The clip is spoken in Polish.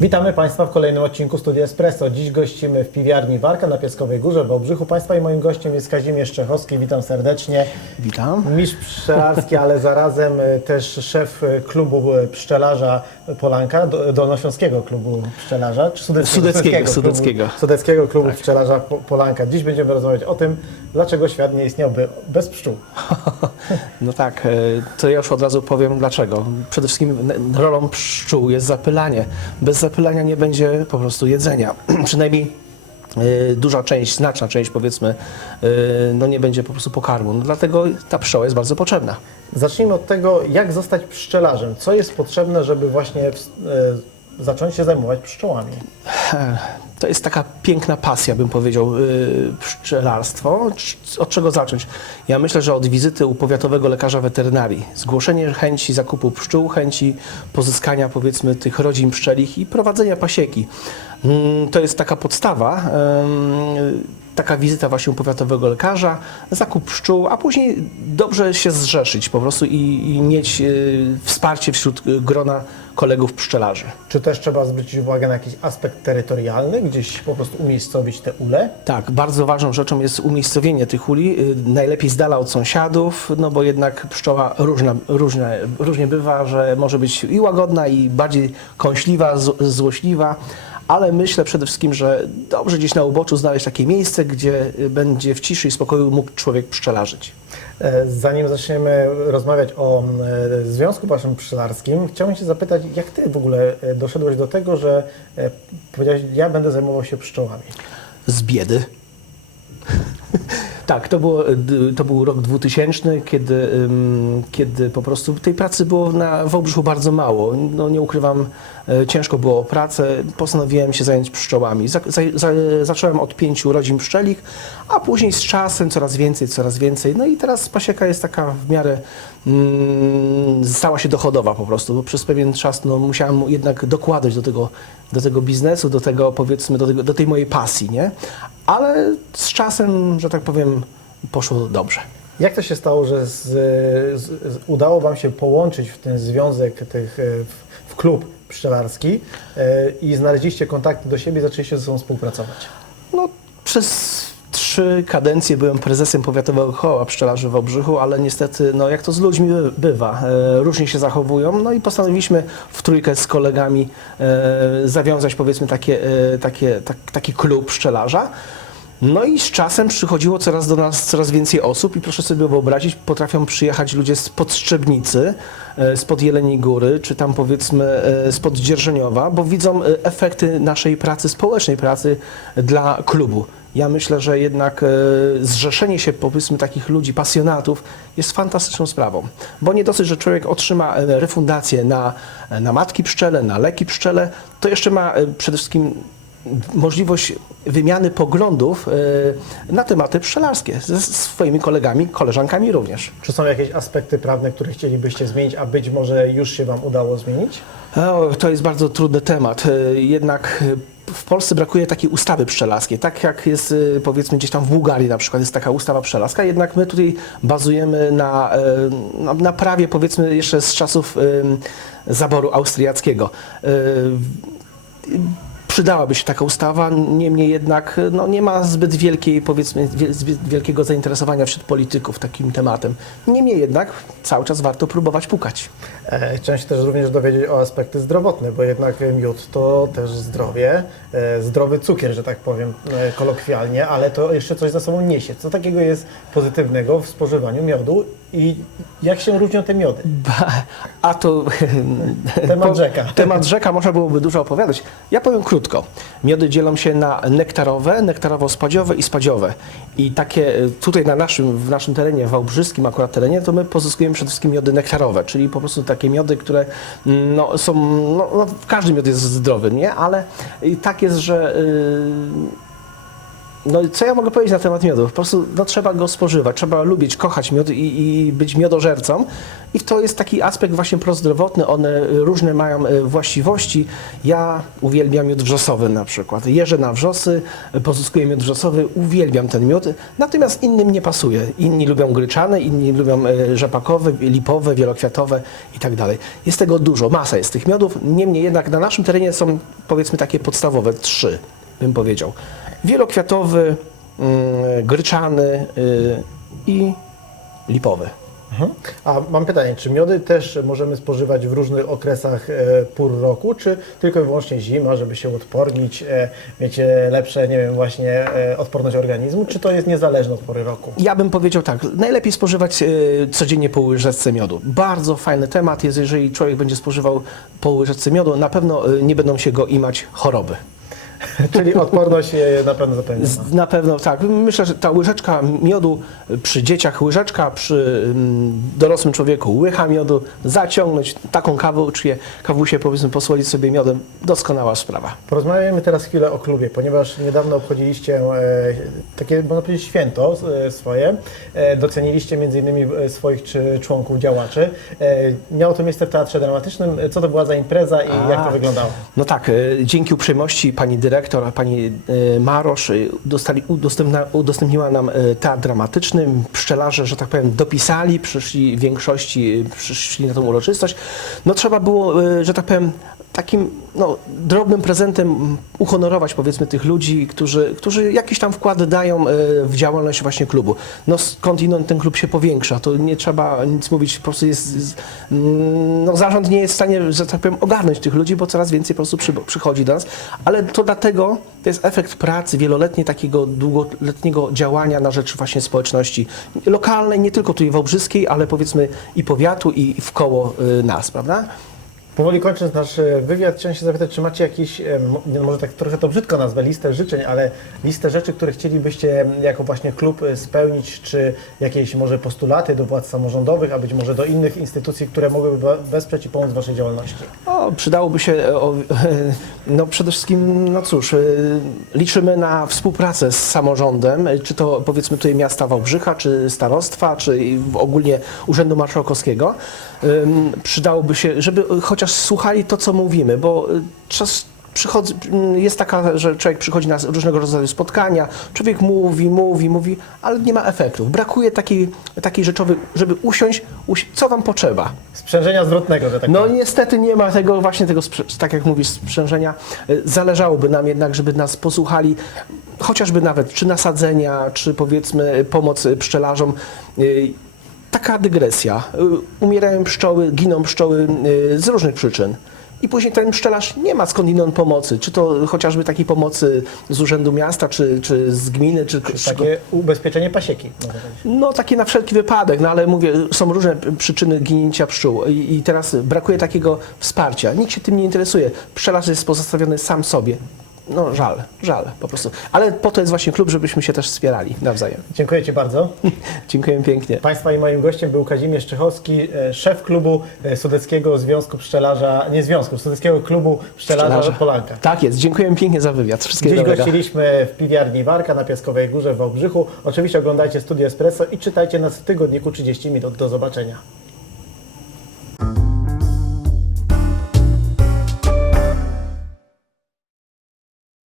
Witamy Państwa w kolejnym odcinku Studia Espresso. Dziś gościmy w piwiarni Warka na Piaskowej Górze w Obrzychu. Państwa i moim gościem jest Kazimierz Czechowski. Witam serdecznie. Witam. Mistrz pszczelarski, ale zarazem y, też szef y, klubu y, pszczelarza Polanka, do- Dolnośląskiego klubu pszczelarza, czy Sudeckiego? Sudeckiego, klubu- Sudeckiego. Sudeckiego klubu pszczelarza Po- Polanka. Dziś będziemy rozmawiać o tym, dlaczego świat nie istniałby bez pszczół. No tak, e, to ja już od razu powiem dlaczego. Przede wszystkim rolą pszczół jest zapylanie. Bez zapylania nie będzie po prostu jedzenia. Przynajmniej e, duża część, znaczna część powiedzmy, e, no nie będzie po prostu pokarmu. No dlatego ta pszczoła jest bardzo potrzebna. Zacznijmy od tego, jak zostać pszczelarzem. Co jest potrzebne, żeby właśnie w- y, zacząć się zajmować pszczołami? To jest taka piękna pasja, bym powiedział, yy, pszczelarstwo. Cz- Od czego zacząć? Ja myślę, że od wizyty u powiatowego lekarza weterynarii. Zgłoszenie chęci zakupu pszczół, chęci pozyskania powiedzmy tych rodzin pszczelich i prowadzenia pasieki. Mm, To jest taka podstawa. Taka wizyta właśnie u powiatowego lekarza, zakup pszczół, a później dobrze się zrzeszyć po prostu i, i mieć yy, wsparcie wśród yy, grona kolegów pszczelarzy. Czy też trzeba zwrócić uwagę na jakiś aspekt terytorialny, gdzieś po prostu umiejscowić te ule? Tak, bardzo ważną rzeczą jest umiejscowienie tych uli, y, najlepiej z dala od sąsiadów, no bo jednak pszczoła różna, różna, różnie bywa, że może być i łagodna, i bardziej kąśliwa, złośliwa, ale myślę przede wszystkim, że dobrze gdzieś na uboczu znaleźć takie miejsce, gdzie y, będzie w ciszy i spokoju mógł człowiek pszczelarzyć. E, Zanim zaczniemy rozmawiać o e, związku waszym pszczelarskim, chciałbym się zapytać, jak ty w ogóle e, doszedłeś do tego, że powiedziałeś, ja będę zajmował się pszczołami? z biedy. tak, to, było, to był rok 2000, kiedy, kiedy po prostu tej pracy było na, w Obrzychu bardzo mało. No, nie ukrywam, ciężko było o pracę. Postanowiłem się zająć pszczołami. Za, za, zacząłem od pięciu rodzin pszczelich, a później z czasem coraz więcej, coraz więcej. No i teraz pasieka jest taka w miarę mm, stała się dochodowa po prostu, bo przez pewien czas no, musiałem jednak dokładać do tego, do tego biznesu, do tego powiedzmy, do, tego, do tej mojej pasji, nie? Ale z czasem, że tak powiem, poszło dobrze. Jak to się stało, że z, z, z, udało wam się połączyć w ten związek tych, e, w, w klub pszczelarski e, i znaleźliście kontakty do siebie i zaczęliście ze sobą współpracować? No, przez trzy kadencje byłem prezesem powiatowego koła pszczelarzy w Obrzychu, ale niestety, no jak to z ludźmi by- bywa, e, różnie się zachowują, no i postanowiliśmy w trójkę z kolegami e, zawiązać powiedzmy takie, takie, tak, taki klub pszczelarza. No i z czasem przychodziło coraz do nas coraz więcej osób i proszę sobie wyobrazić, potrafią przyjechać ludzie z Podszczebnicy, e, spod Jeleniej Góry, czy tam powiedzmy e, spod Dzierżoniowa, bo widzą e, efekty naszej pracy, społecznej pracy dla klubu. Ja myślę, że jednak zrzeszenie się powiedzmy takich ludzi, pasjonatów jest fantastyczną sprawą, bo nie dosyć, że człowiek otrzyma refundację na, na matki pszczele, na leki pszczele, to jeszcze ma przede wszystkim możliwość wymiany poglądów e, na tematy pszczelarskie ze swoimi kolegami, koleżankami również. Czy są jakieś aspekty prawne, które chcielibyście zmienić, a być może już się wam udało zmienić? O, to jest bardzo trudny temat. E, Jednak w Polsce brakuje takiej ustawy pszczelarskiej. Tak jak jest e, powiedzmy gdzieś tam w Bułgarii na przykład jest taka ustawa pszczelarska, jednak my tutaj bazujemy na, na, na prawie powiedzmy jeszcze z czasów zaboru austriackiego. Przydałaby się taka ustawa, niemniej jednak no, nie ma zbyt wielkiej, powiedzmy, wielkiego zainteresowania wśród polityków takim tematem. Niemniej jednak cały czas warto próbować pukać. E, Chciałem się też również dowiedzieć o aspekty zdrowotne, bo jednak miód to też zdrowie, e, zdrowy cukier, że tak powiem e, kolokwialnie, ale to jeszcze coś za sobą niesie. Co takiego jest pozytywnego w spożywaniu miodu i jak się różnią te miody? A to Temat rzeka. Temat rzeka można byłoby dużo opowiadać. Ja powiem krótko. Miody dzielą się na nektarowe, nektarowo-spadziowe i spadziowe. I takie e, tutaj na naszym, w naszym terenie, w Wałbrzyskim akurat terenie, to my pozyskujemy przede wszystkim miody nektarowe, czyli po prostu takie miody, które mm, no, są, no, no, każdy miod jest zdrowy, nie? Ale tak jest, że y, No co ja mogę powiedzieć na temat miodu? Po prostu no, trzeba go spożywać, trzeba lubić, kochać miód i, i być miodożercą. I to jest taki aspekt właśnie prozdrowotny, one różne mają e, właściwości. Ja uwielbiam miód wrzosowy na przykład. Jeżdżę na wrzosy, pozyskuję miód wrzosowy, uwielbiam ten miód. Natomiast innym nie pasuje. Inni lubią gryczane, inni lubią e, rzepakowe, lipowe, wielokwiatowe i tak dalej. Jest tego dużo, masa jest tych miodów. Niemniej jednak na naszym terenie są powiedzmy takie podstawowe, trzy bym powiedział. Wielokwiatowy, mm, gryczany y, i lipowy. Mhm. A mam pytanie, czy miody też możemy spożywać w różnych okresach e, pór roku, czy tylko i wyłącznie zima, żeby się odpornić, e, mieć e, lepsze, nie wiem, właśnie odporność organizmu, czy to jest niezależne od pory roku? Ja bym powiedział tak, najlepiej spożywać codziennie po łyżeczce miodu. Bardzo fajny temat jest, jeżeli człowiek będzie spożywał po łyżeczce miodu, na pewno nie będą się go imać choroby. Czyli odporność na pewno zapewniona. Z, na pewno tak. Myślę, że ta łyżeczka miodu przy dzieciach, łyżeczka przy mm, dorosłym człowieku, łycha miodu, zaciągnąć taką kawę, czy kawusie powiedzmy posłolić sobie miodem, doskonała sprawa. Porozmawiajmy teraz chwilę o klubie, ponieważ niedawno obchodziliście e, takie, można powiedzieć, święto e, swoje. E, doceniliście między innymi swoich członków działaczy. Miało to miejsce w Teatrze Dramatycznym. Co to była za impreza i A. jak to wyglądało? No tak, dzięki uprzejmości pani dyrektor, pani e, Marosz e, dostali, udostępniła nam e, teatr dramatyczny. Pszczelarze, że tak powiem, dopisali, przyszli w większości, przyszli na tą uroczystość. No trzeba było, że tak powiem, takim no, drobnym prezentem uhonorować powiedzmy tych ludzi, którzy, którzy jakiś tam wkład dają e, w działalność właśnie klubu. No skądinąd ten klub się powiększa, to nie trzeba nic mówić, po prostu jest, mm, no, zarząd nie jest w stanie, że tak powiem, ogarnąć tych ludzi, bo coraz więcej po prostu przy, przychodzi do nas, ale to dlatego to jest efekt pracy wieloletniej, takiego długoletniego działania na rzecz właśnie społeczności lokalnej, nie tylko tutaj wałbrzyskiej, ale powiedzmy i powiatu i w koło y, nas, prawda? Powoli kończąc nasz e, wywiad, chciałem się zapytać, czy macie jakiś, e, może tak trochę to brzydko nazwę, listę życzeń, ale listę rzeczy, które chcielibyście jako właśnie klub e, spełnić, czy jakieś może postulaty do władz samorządowych, a być może do innych instytucji, które mogłyby we- wesprzeć i pomóc w Waszej działalności? O, przydałoby się, no przede wszystkim, no cóż, liczymy na współpracę z samorządem, czy to powiedzmy tutaj miasta Wałbrzycha, czy starostwa, czy ogólnie Urzędu Marszałkowskiego. Przydałoby się, żeby chociaż słuchali to, co mówimy, bo e, czas przychodzi, m, jest taka, że człowiek przychodzi na różnego rodzaju spotkania, człowiek mówi, mówi, mówi, ale nie ma efektów. Brakuje takiej, takiej rzeczowej, żeby usiąść, usi- co wam potrzeba. Sprzężenia zwrotnego, że tak No powiem. niestety nie ma tego właśnie tego, tak jak mówisz, sprzężenia. Y, Zależałoby nam jednak, żeby nas posłuchali, chociażby nawet czy nasadzenia, czy powiedzmy pomoc y, pszczelarzom. Taka dygresja. Y, Umierają pszczoły, giną pszczoły y, z różnych przyczyn. I później ten pszczelarz nie ma skądinąd pomocy, czy to chociażby takiej pomocy z Urzędu Miasta, czy, czy z gminy, czy, czy Takie ubezpieczenie pasieki. powiedzieć. no takie na wszelki wypadek, no ale mówię, są różne przyczyny ginięcia pszczół i, i teraz brakuje takiego wsparcia. Nikt się tym nie interesuje. Pszczelarz jest pozostawiony sam sobie. No żal, żal po prostu. Ale po to jest właśnie klub, żebyśmy się też wspierali nawzajem. Dziękuję Ci bardzo. Dziękuję pięknie. Państwa i moim gościem był Kazimierz Czychowski, e, szef klubu e, Sudeckiego Związku Pszczelarza, nie Związku, Sudeckiego Klubu Pszczelarza, Pszczelarza. Polanka. Tak jest, dziękuję pięknie za wywiad. Wszystkiego Dziś dobrego. gościliśmy w piwiarni Warka na Piaskowej Górze w Wałbrzychu. Oczywiście oglądajcie Studio Espresso i czytajcie nas w tygodniku 30 minut. Do zobaczenia.